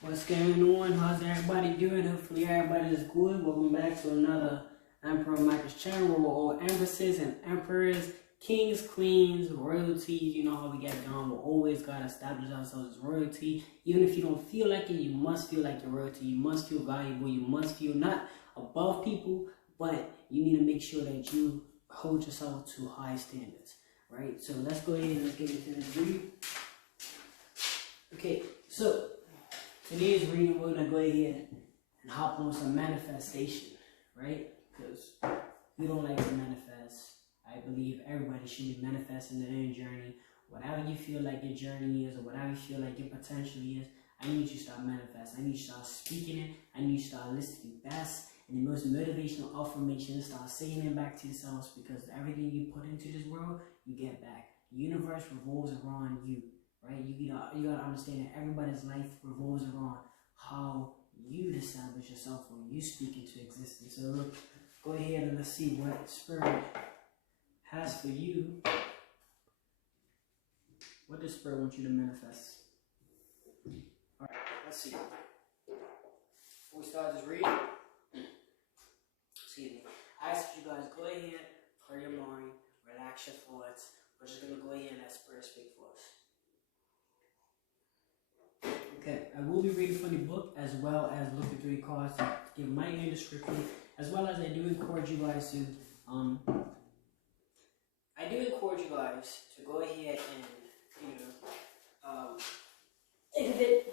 What's going on? How's everybody doing? Hopefully everybody is good. Welcome back to another Emperor Marcus channel where we're all empresses and emperors, kings, queens, royalties. You know how we get down. We're always gotta establish ourselves as royalty. Even if you don't feel like it, you must feel like you're royalty. You must feel valuable. You must feel not above people, but you need to make sure that you hold yourself to high standards. Right? So let's go ahead and let's get into this read. Okay, so today's reading, we're going to go ahead and hop on some manifestation, right? Because we don't like to manifest. I believe everybody should be manifesting their own journey. Whatever you feel like your journey is or whatever you feel like your potential is, I need you to start manifesting. I need you to start speaking it. I need you to start listening best and the most motivational affirmations. Start saying it back to yourselves because everything you put into this world, you get back. The universe revolves around you. Right? You gotta understand that everybody's life revolves around how you establish yourself when you speak into existence. So look, go ahead and let's see what Spirit has for you. What does Spirit want you to manifest? Alright, let's see. Before we start this reading, excuse me, I ask you guys go ahead, clear your mind, relax your thoughts. We're just gonna go ahead and let Spirit speak for us. Okay, I will be reading from the book as well as looking through the cards to give my own description, as well as I do encourage you guys to go ahead and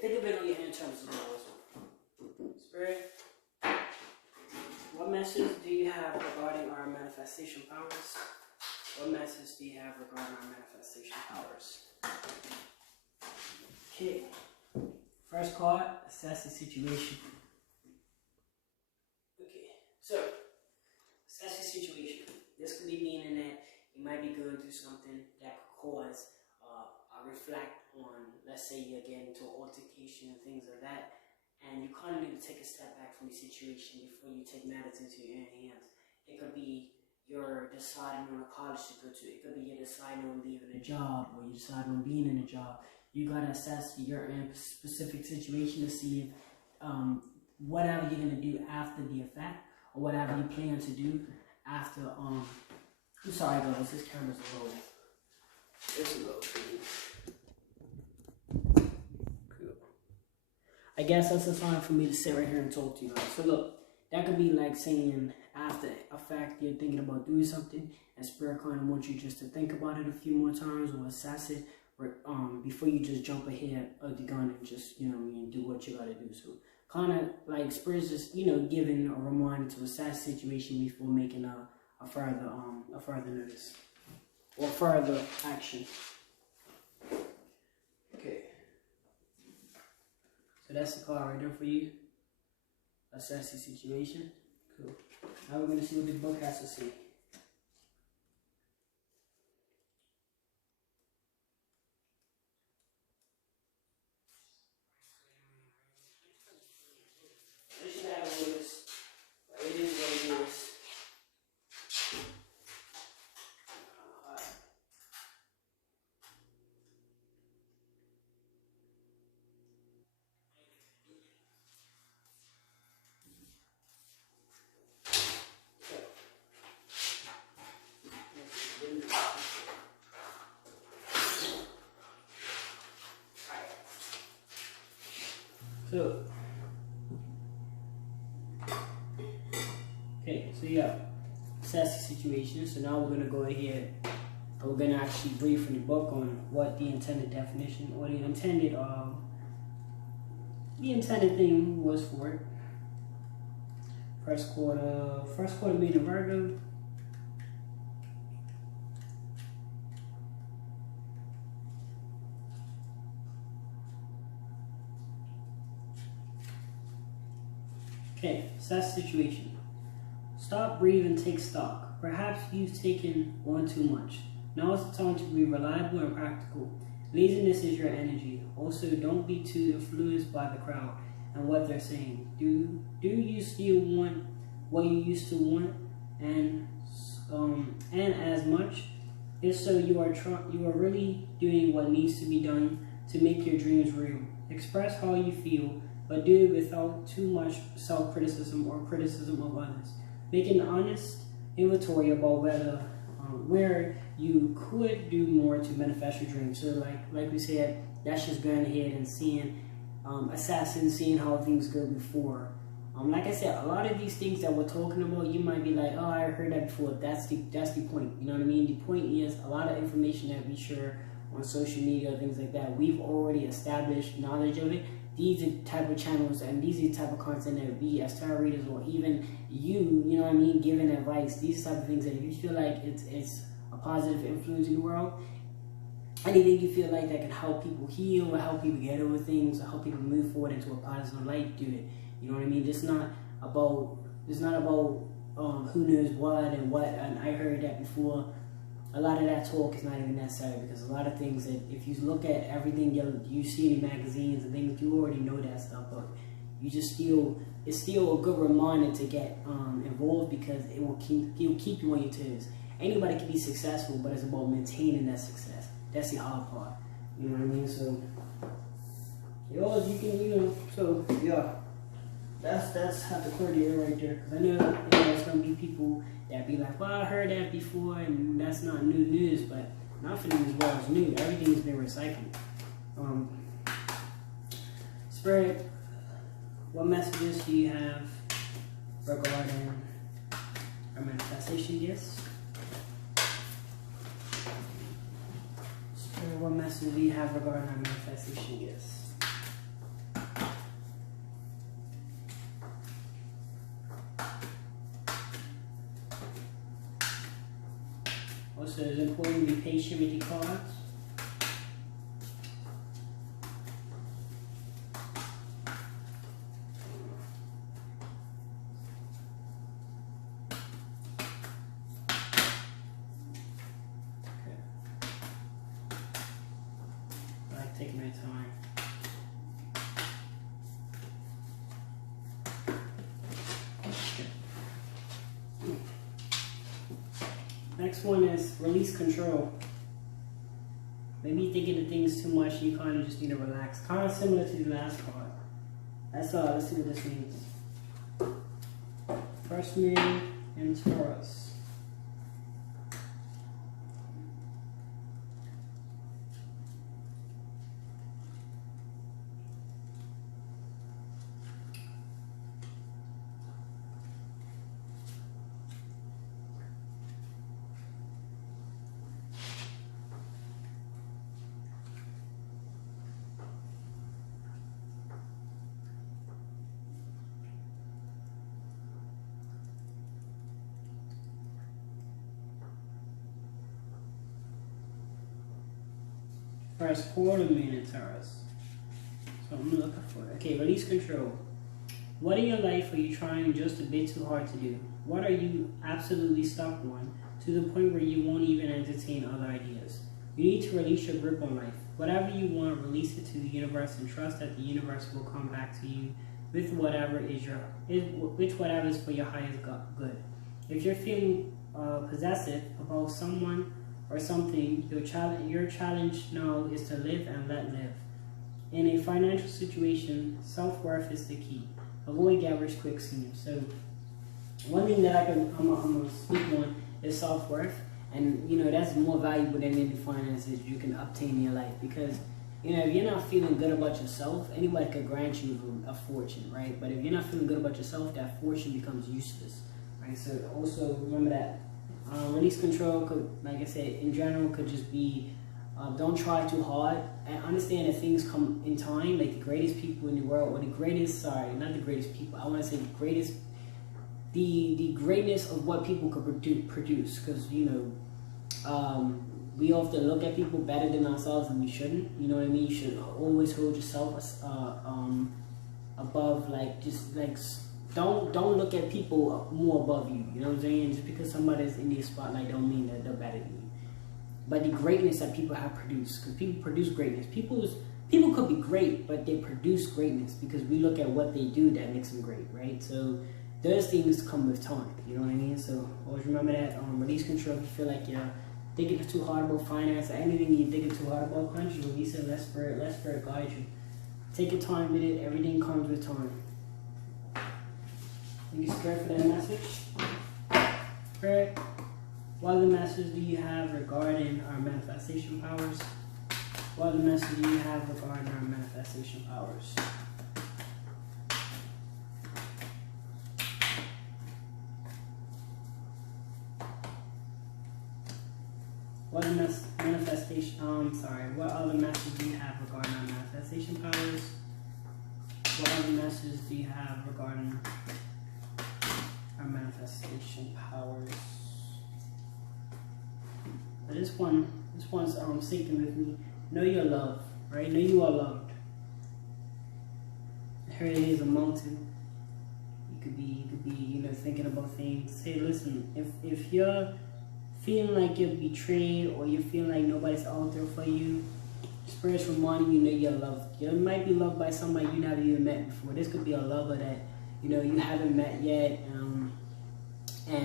think of it on your own terms as well. Spirit, what message do you have regarding our manifestation powers? What message do you have regarding our manifestation powers? Okay. First card, assess the situation. Okay, so assess the situation. This could be meaning that you might be going through something that could cause a reflect on, let's say you're getting into an altercation and things like that, and you kind of need to take a step back from the situation before you take matters into your own hands. It could be you're deciding on a college to go to. It could be you're deciding on leaving a job, or you're deciding on being in a job. You gotta assess your specific situation to see if whatever you're gonna do after the effect, or whatever you plan to do after. I'm sorry guys, this camera's a little. It's a little cool. I guess that's a sign for me to sit right here and talk to you guys. So look, that could be like saying after a fact you're thinking about doing something, and Spirit kind of wants you just to think about it a few more times or assess it. Before you just jump ahead of the gun and just, do what you gotta do. So kind of like Spirit's just, giving a reminder to assess the situation before making a further notice or further action. Okay. So that's the card right there for you. Assess the situation. Cool. Now we're gonna see what the book has to say. So, okay, so yeah, assess the situation. So now we're gonna go ahead and we're gonna actually read from the book on what the intended definition or the intended thing was for it. First quarter being a Virgo. Okay, assess situation. Stop, breathe, and take stock. Perhaps you've taken on too much. Now is the time to be reliable and practical. Laziness is your energy. Also, don't be too influenced by the crowd and what they're saying. Do you still want what you used to want, and as much? If so, you are really doing what needs to be done to make your dreams real. Express how you feel. but do it without too much self-criticism or criticism of others. Make an honest inventory about where you could do more to manifest your dreams. So like we said, that's just going ahead and seeing, seeing how things go before. Like I said, a lot of these things that we're talking about, you might be like, oh, I heard that before. That's the point. You know what I mean? The point is, a lot of information that we share on social media, things like that, we've already established knowledge of it. These are the type of channels and these are the type of content that we as tarot readers, or even you know what I mean, giving advice, these type of things that if you feel like it's a positive influence in the world, anything you feel like that can help people heal or help people get over things or help people move forward into a positive light, do it. You know what I mean? It's not about who knows what, and I heard that before. A lot of that talk is not even necessary, because a lot of things that if you look at everything you see in the magazines and things, you already know that stuff, but it's still a good reminder to get involved, because it'll keep you on your toes. Anybody can be successful, but it's about maintaining that success. That's the hard part. You know what I mean? So you can, so yeah. That's how the clear the air right there, because I know there's gonna be people that be like, well, I heard that before, and that's not new news, but nothing in this world is new. Everything has been recycled. Spirit, what messages do you have regarding our manifestation gifts? Spirit, what message do you have regarding our manifestation gifts? Also, it's important to be patient with your cards. Okay. I like taking my time. Next one is release control. Maybe you're thinking of things too much, you kind of just need to relax. Kind of similar to the last card. That's all. Let's see what this means. First moon in Taurus. First quarter moon in Taurus. So I'm looking for it. Okay, release control. What in your life are you trying just a bit too hard to do? What are you absolutely stuck on to the point where you won't even entertain other ideas? You need to release your grip on life. Whatever you want, release it to the universe and trust that the universe will come back to you with whatever is for your highest good. If you're feeling possessive about someone or something, your challenge now is to live and let live. In a financial situation, self-worth is the key. Avoid garish quick schemes. So one thing that I'm gonna speak on is self-worth, and that's more valuable than any finances you can obtain in your life, because if you're not feeling good about yourself, anybody could grant you a fortune, right? But if you're not feeling good about yourself, that fortune becomes useless, right? So also remember that. Release control could, like I said, in general could just be don't try too hard, and understand that things come in time. Like the greatest people in the world, or the greatest, not the greatest people, I want to say the greatest, the greatness of what people could produce, because we often look at people better than ourselves, and we shouldn't. You know what I mean? You should always hold yourself above, don't look at people more above you. You know what I'm saying? Just because somebody's in the spotlight don't mean that they're better than you. But the greatness that people have produced, because people produce greatness. People could be great, but they produce greatness because we look at what they do that makes them great, right? So those things come with time. You know what I mean? So always remember that. Release control. If you feel like you're thinking too hard about finance or anything you're thinking too hard about, conscious release it. Let spirit guide you. Take your time with it. Everything comes with time. Thank you, Spirit, for that message. Spirit, what other message do you have regarding our manifestation powers? What other message do you have regarding our manifestation powers? What other message do you have regarding our manifestation powers? What other message do you have regarding our manifestation powers? But this one's syncing with me. Know you're loved, right? Know you are loved. Here it is among two. You could be, thinking about things. Hey, listen, if you're feeling like you're betrayed or you're feeling like nobody's out there for you, Spirit's reminding you that you're loved. You might be loved by somebody you never even met before. This could be a lover that you haven't met yet, and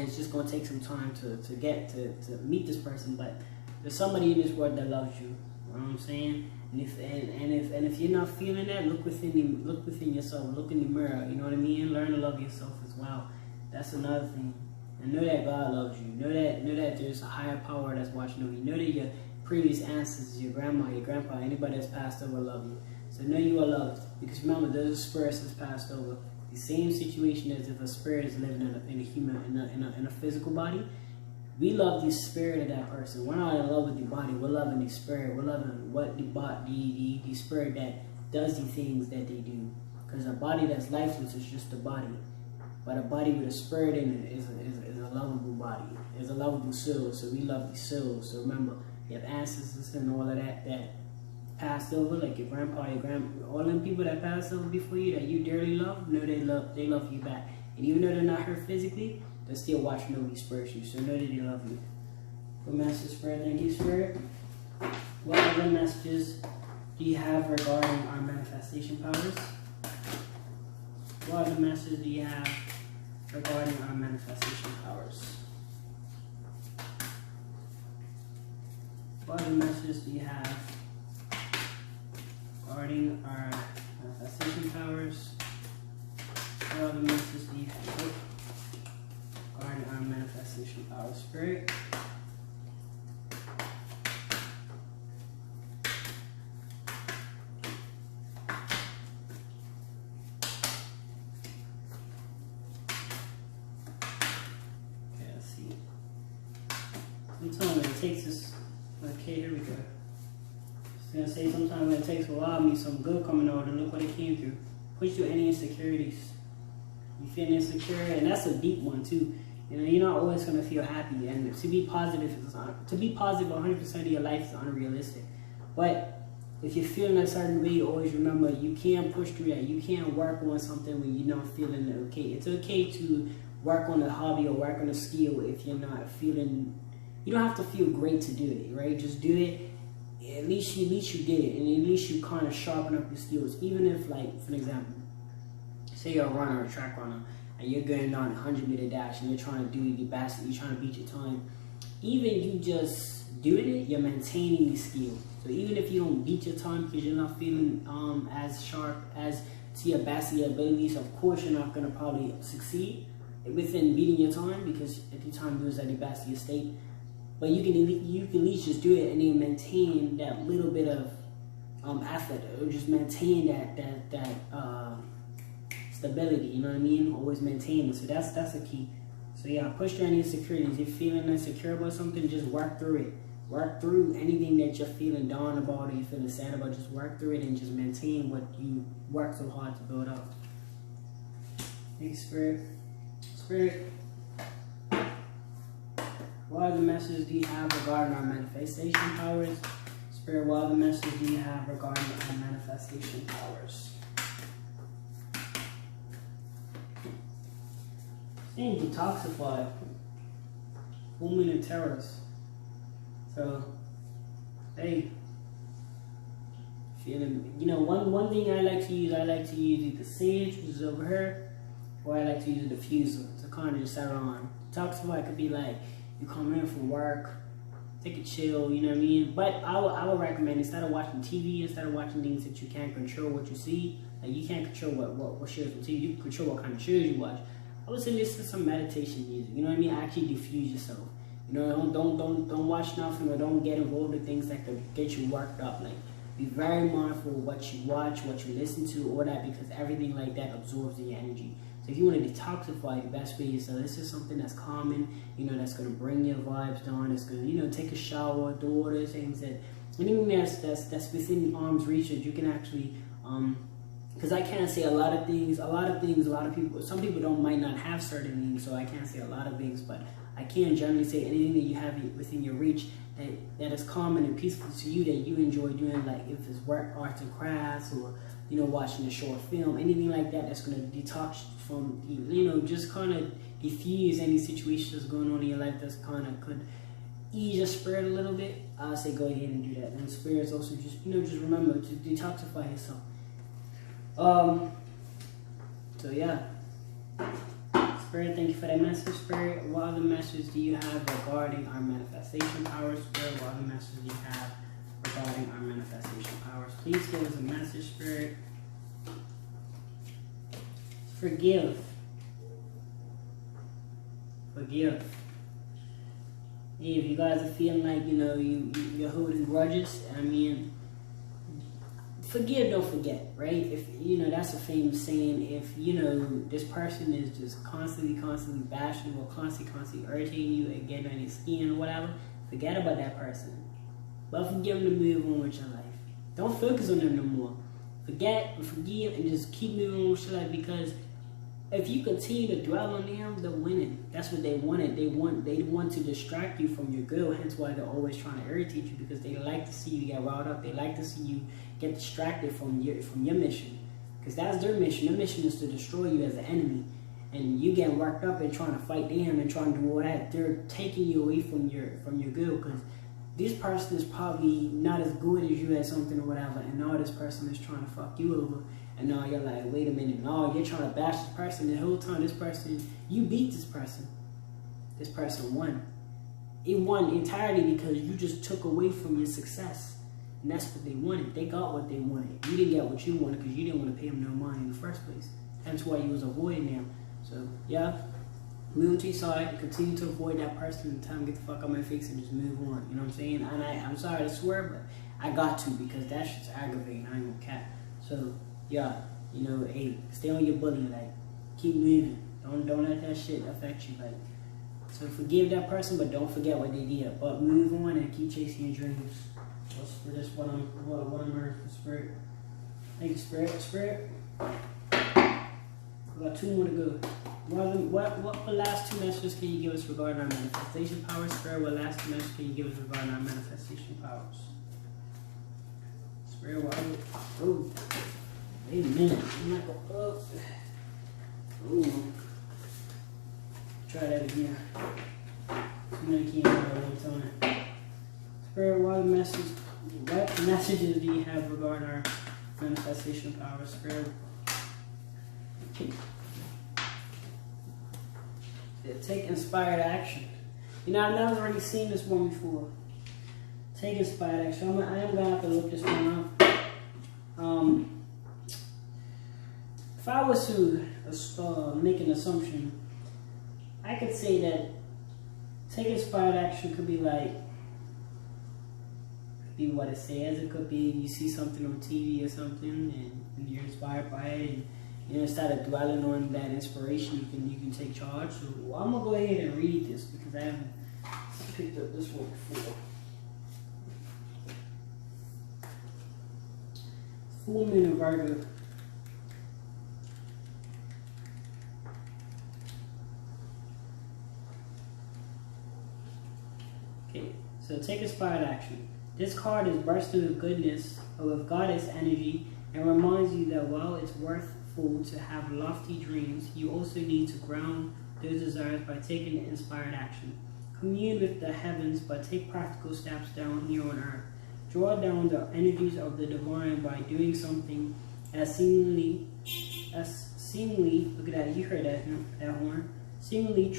it's just gonna take some time to get to meet this person. But there's somebody in this world that loves you. You know what I'm saying? And if you're not feeling that, look within yourself. Look in the mirror. You know what I mean? Learn to love yourself as well. That's another thing. And know that God loves you. Know that there's a higher power that's watching over you. Know that your previous ancestors, your grandma, your grandpa, anybody that's passed over love you. So know you are loved. Because remember, there's a spirit that's passed over. The same situation as if a spirit is living in a human, in a physical body. We love the spirit of that person. We're not in love with the body. We're loving the spirit. We're loving what the spirit that does the things that they do. Because a body that's lifeless is just a body. But a body with a spirit in it is a lovable body. It's a lovable soul. So we love the soul. So remember, you have ancestors and all of that passed over, like your grandpa, your grandma, all them people that passed over before you that you dearly love, know they love you back. And even though they're not hurt physically, they're still watching over you spiritually. So know that they love you. Good message, Spirit. Thank you, Spirit. What other messages do you have regarding our manifestation powers? What other messages do you have regarding our manifestation powers? What other messages do you have regarding our manifestation powers? What other messages do you have regarding our manifestation powers? Spirit? Sometimes when it takes us, okay, here we go. I was gonna say sometimes when it takes a while, me some good coming out, and look what it came through. Push through any insecurities. You feel insecure, and that's a deep one too. You're not always gonna feel happy, and to be positive 100% of your life is unrealistic. But if you're feeling a certain way, always remember you can't push through that. You can't work on something when you're not feeling okay. It's okay to work on a hobby or work on a skill if you're not feeling. You don't have to feel great to do it, right? Just do it. At least you did it, and at least you kind of sharpen up your skills. Even if, like, for example, say you're a runner or a track runner, and you're going on a 100-meter dash, and you're trying to do your best, you're trying to beat your time. Even you just doing it, you're maintaining the skill. So even if you don't beat your time because you're not feeling as sharp as to your best of your abilities, of course you're not gonna probably succeed within beating your time because at the time you was at the best of your state. But you can at least just do it and then maintain that little bit of effort, or just maintain that stability. You know what I mean? Always maintain it. So that's a key. So yeah, push through any insecurities. If you're feeling insecure about something, just work through it. Work through anything that you're feeling down about or you're feeling sad about. Just work through it and just maintain what you worked so hard to build up. Thank you, Spirit. Spirit. What other messages do you have regarding our manifestation powers? Spirit, what other messages do you have regarding our manifestation powers? Staying detoxified. Booming and terrors. So, hey. Feeling, one thing I like to use either sage, which is over here, or I like to use a diffuser to kind of just set on. Detoxify could be like, you come in from work, take a chill, you know what I mean? But I would recommend, instead of watching TV, instead of watching things that you can't control what you see, like you can't control what shows on TV, you can control what kind of shows you watch. I would say listen to some meditation music, you know what I mean? Actually diffuse yourself. You know, don't watch nothing, or don't get involved in things that could get you worked up. Like, be very mindful of what you watch, what you listen to, all that, because everything like that absorbs your energy. So if you want to detoxify, the best way is, so this is something that's calming, you know, that's going to bring your vibes down. It's going to, you know, take a shower, do all those things, that anything that's within arm's reach that you can actually, because I can't say a lot of things, a lot of people, some people might not have certain things, so I can't say a lot of things, but I can generally say anything that you have within your reach that is calming and peaceful to you, that you enjoy doing, like if it's work, arts and crafts, or, you know, watching a short film, anything like that that's going to detox from, you know, just kind of diffuse any situations that's going on in your life that's kind of could ease your spirit a little bit. I say go ahead and do that. And spirits also, just, you know, just remember to detoxify yourself. So yeah, Spirit, thank you for that message. Spirit, what other message do you have regarding our manifestation powers? Spirit, what other message do you have regarding our manifestation powers? Please give us a message, Spirit. Forgive. Forgive. Yeah, if you guys are feeling like, you know, you're holding grudges, I mean, forgive, don't forget, right? If, you know, that's a famous saying. If, you know, this person is just constantly bashing or constantly irritating you and getting on your skin or whatever, forget about that person. But forgive them to move on with your life. Don't focus on them no more. Forget and forgive and just keep moving on with your life, because if you continue to dwell on them, they're winning. That's what they wanted. They want to distract you from your goal. Hence why they're always trying to irritate you, because they like to see you get riled up. They like to see you get distracted from your mission, because that's their mission. Their mission is to destroy you as an enemy, and you getting worked up and trying to fight them and trying to do all that. They're taking you away from your goal, because this person is probably not as good as you at something or whatever, and now this person is trying to fuck you over. And now you're like, wait a minute, no, you're trying to bash this person. The whole time this person, you beat this person. This person won. It won entirely because you just took away from your success. And that's what they wanted. They got what they wanted. You didn't get what you wanted because you didn't want to pay them no money in the first place. That's why you was avoiding them. So, yeah, move to your side. Continue to avoid that person and tell them, get the fuck out of my face and just move on. You know what I'm saying? And I'm sorry to swear, but I got to, because that shit's aggravating. I ain't gonna cap. So, yeah, you know, hey, stay on your bully, like, keep moving. Don't let that shit affect you, like. So forgive that person, but don't forget what they did. But move on and keep chasing your dreams. For this, what I'm learning from Spirit. Thank you, Spirit. We got 2 more to go. What the last 2 messages can you give us regarding our manifestation powers, Spirit? What last 2 messages can you give us regarding our manifestation powers? Spirit, what? Oh. Wait a minute, I'm not gonna up. Ooh. Try that again. Too many keys at one time. Spirit, what messages do you have regarding our manifestation power, Spirit? Take inspired action. You know, I've never already seen this one before. Take inspired action. I am gonna have to look this one up. If I was to make an assumption, I could say that take inspired action could be like, what it says. It could be you see something on TV or something and you're inspired by it, and, you know, instead of dwelling on that inspiration, you can take charge. So I'm gonna go ahead and read this, because I haven't picked up this one before. Full Moon in Virgo. So take inspired action. This card is bursting with goodness, with goddess energy, and reminds you that while it's worthful to have lofty dreams, you also need to ground those desires by taking inspired action. Commune with the heavens, but take practical steps down here on earth. Draw down the energies of the divine by doing something as seemingly, look at that, you heard that horn, seemingly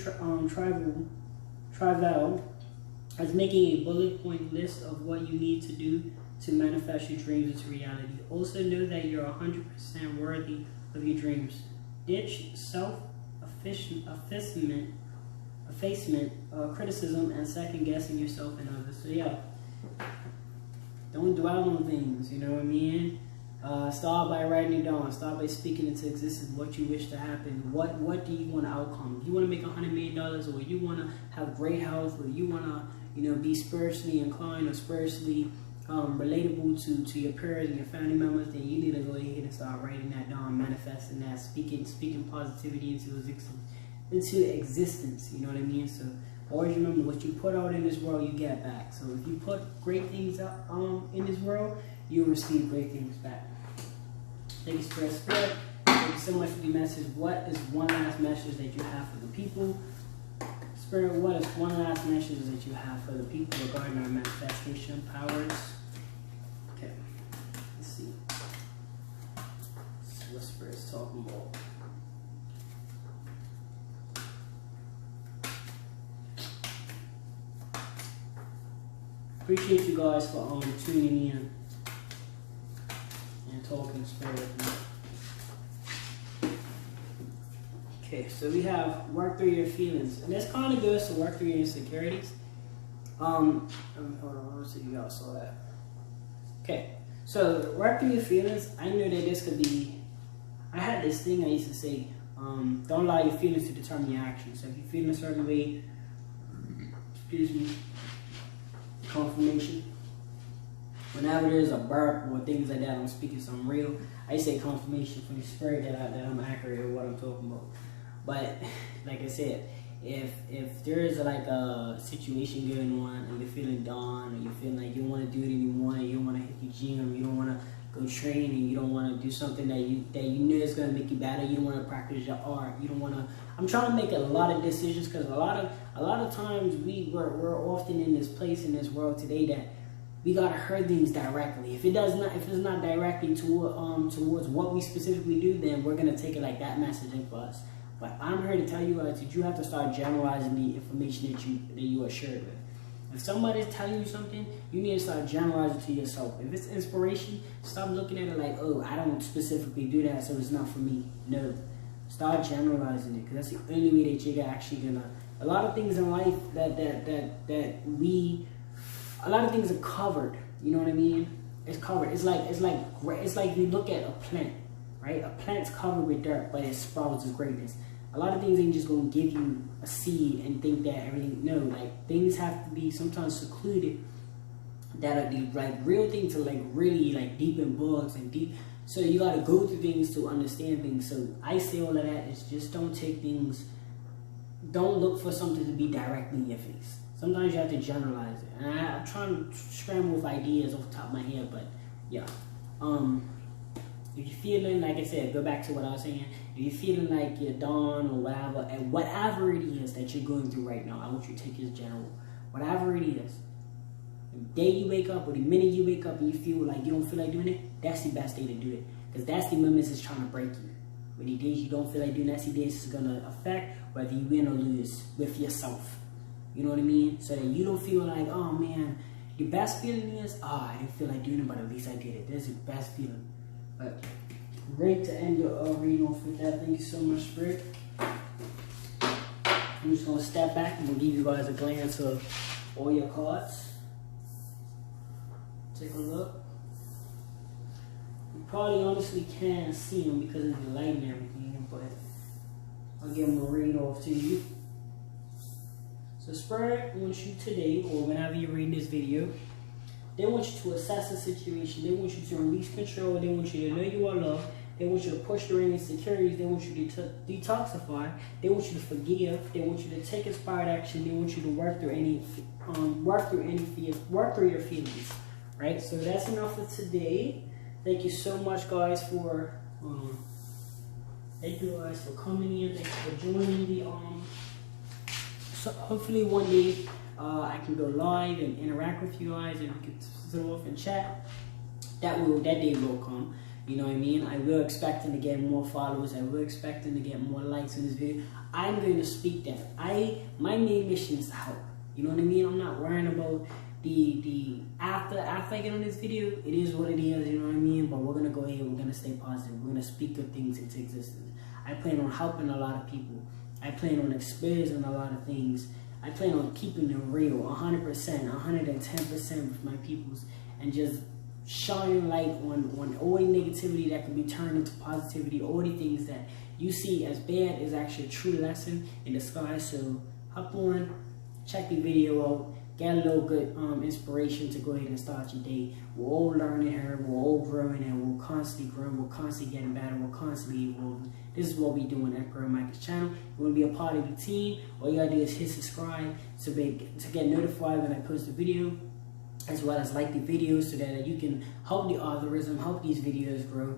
trivial as making a bullet point list of what you need to do to manifest your dreams into reality. Also know that you're 100% worthy of your dreams. Ditch self-effacement, criticism, and second guessing yourself and others. So yeah, don't dwell on things, you know what I mean? Start by writing it down. Start by speaking into existence what you wish to happen. What do you want to outcome? If you want to make $100 million, or you want to have great health, or you want to, be spiritually inclined or spiritually relatable to your peers and your family members, then you need to go ahead and start writing that down, manifesting that, speaking positivity into existence. You know what I mean? So always remember, what you put out in this world, you get back. So if you put great things out in this world, you'll receive great things back. Thank you, Spirit. Thank you so much for the message. What is one last message that you have for the people? Spirit, what is one last message that you have for the people regarding our manifestation powers? Okay, let's see. So what Spirit's talking about. Appreciate you guys for tuning in and talking Spirit with me. Okay, so we have work through your feelings, and this kind of goes to work through your insecurities. Hold on, let's see if you guys saw that. Okay, so work through your feelings. I knew that this could be. I had this thing I used to say. Don't allow your feelings to determine your actions. So if you feel in a certain way, excuse me. Confirmation. Whenever there's a burp or things like that, I'm speaking something real. I say confirmation from the Spirit that I'm accurate with what I'm talking about. But like I said, if there is like a situation going on and you're feeling down, or you're feeling like you don't want to do it anymore, you don't want to hit the gym, you don't want to go training, you don't want to do something that you know is going to make you better, you don't want to practice your art, you don't want to. I'm trying to make a lot of decisions, because a lot of times we're often in this place in this world today that we gotta hear things directly. If it's not directly towards what we specifically do, then we're gonna take it like that messaging for us. But I'm here to tell you guys that you have to start generalizing the information that you are shared with. If somebody's telling you something, you need to start generalizing to yourself. If it's inspiration, stop looking at it like, oh, I don't specifically do that, so it's not for me. No, start generalizing it, because that's the only way that you're actually gonna. A lot of things in life a lot of things are covered. You know what I mean? It's covered. It's like we look at a plant, right? A plant's covered with dirt, but it sprouts its greatness. A lot of things ain't just gonna give you a seed and think that everything. No, like things have to be sometimes secluded. That are the like real things, are like really like deep in books and deep. So you gotta go through things to understand things. So I say all of that is just don't take things. Don't look for something to be directly in your face. Sometimes you have to generalize it. And I'm trying to scramble with ideas off the top of my head, but yeah. If you're feeling, like I said, go back to what I was saying. If you're feeling like you're down or whatever, and whatever it is that you're going through right now, I want you to take it as general. Whatever it is, the day you wake up or the minute you wake up and you feel like you don't feel like doing it, that's the best day to do it. Because that's the moments it's trying to break you. But the days you don't feel like doing that, the days is going to affect whether you win or lose with yourself. You know what I mean? So that you don't feel like, oh man, the best feeling is, oh, I didn't feel like doing it, but at least I did it. That's the best feeling. But great to end your reading off with that. Thank you so much, Spirit. I'm just going to step back and we'll give you guys a glance of all your cards. Take a look. You probably honestly can't see them because of the light and everything, but I'll give them a read off to you. So Spirit wants you today, or whenever you're reading this video, they want you to assess the situation. They want you to release control. They want you to know you are loved. They want you to push through any insecurities. They want you to detoxify. They want you to forgive. They want you to take inspired action. They want you to work through your feelings. Right? So that's enough for today. Thank you so much, guys, for coming in. Thank you for joining the So hopefully one day I can go live and interact with you guys, and we can sit off and chat. That day will come. You know what I mean? I will expecting to get more followers. I will expecting to get more likes in this video. I'm going to speak that. My main mission is to help. You know what I mean? I'm not worrying about the after I get on this video. It is what it is, you know what I mean? But we're gonna go ahead, we're gonna stay positive, we're gonna speak good things into existence. I plan on helping a lot of people. I plan on experiencing a lot of things. I plan on keeping it real, 100%, 110% with my peoples, and just shining light on all the negativity that can be turned into positivity, all the things that you see as bad is actually a true lesson in disguise. So hop on, check the video out, get a little good inspiration to go ahead and start your day. We're all learning here, we're all growing, and we're constantly growing, we're constantly getting better, we're constantly evolving. This is what we do on Emperor Micah's channel. You want to be a part of the team, all you gotta do is hit subscribe to get notified when I post a video, as well as like the video so that you can help the algorithm, help these videos grow.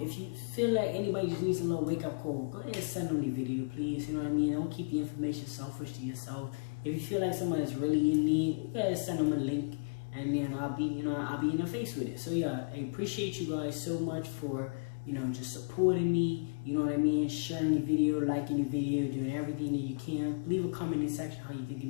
If you feel like anybody just needs a little wake-up call, go ahead and send them the video, please. You know what I mean? Don't keep the information selfish to yourself. If you feel like someone is really in need, go ahead and send them a link, and then I'll be in the face with it. So yeah, I appreciate you guys so much for, just supporting me. You know what I mean? Sharing the video, liking the video, doing everything that you can. Leave a comment in the section how you think the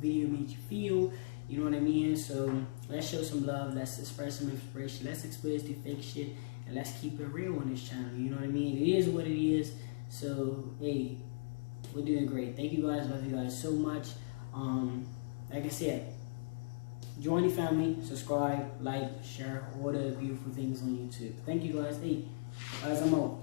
video made you feel. You know what I mean? So let's show some love. Let's express some inspiration. Let's expose the fake shit. And let's keep it real on this channel. You know what I mean? It is what it is. So, hey, we're doing great. Thank you guys. Love you guys so much. Like I said, join the family. Subscribe, like, share all the beautiful things on YouTube. Thank you guys. Hey, guys, I'm out.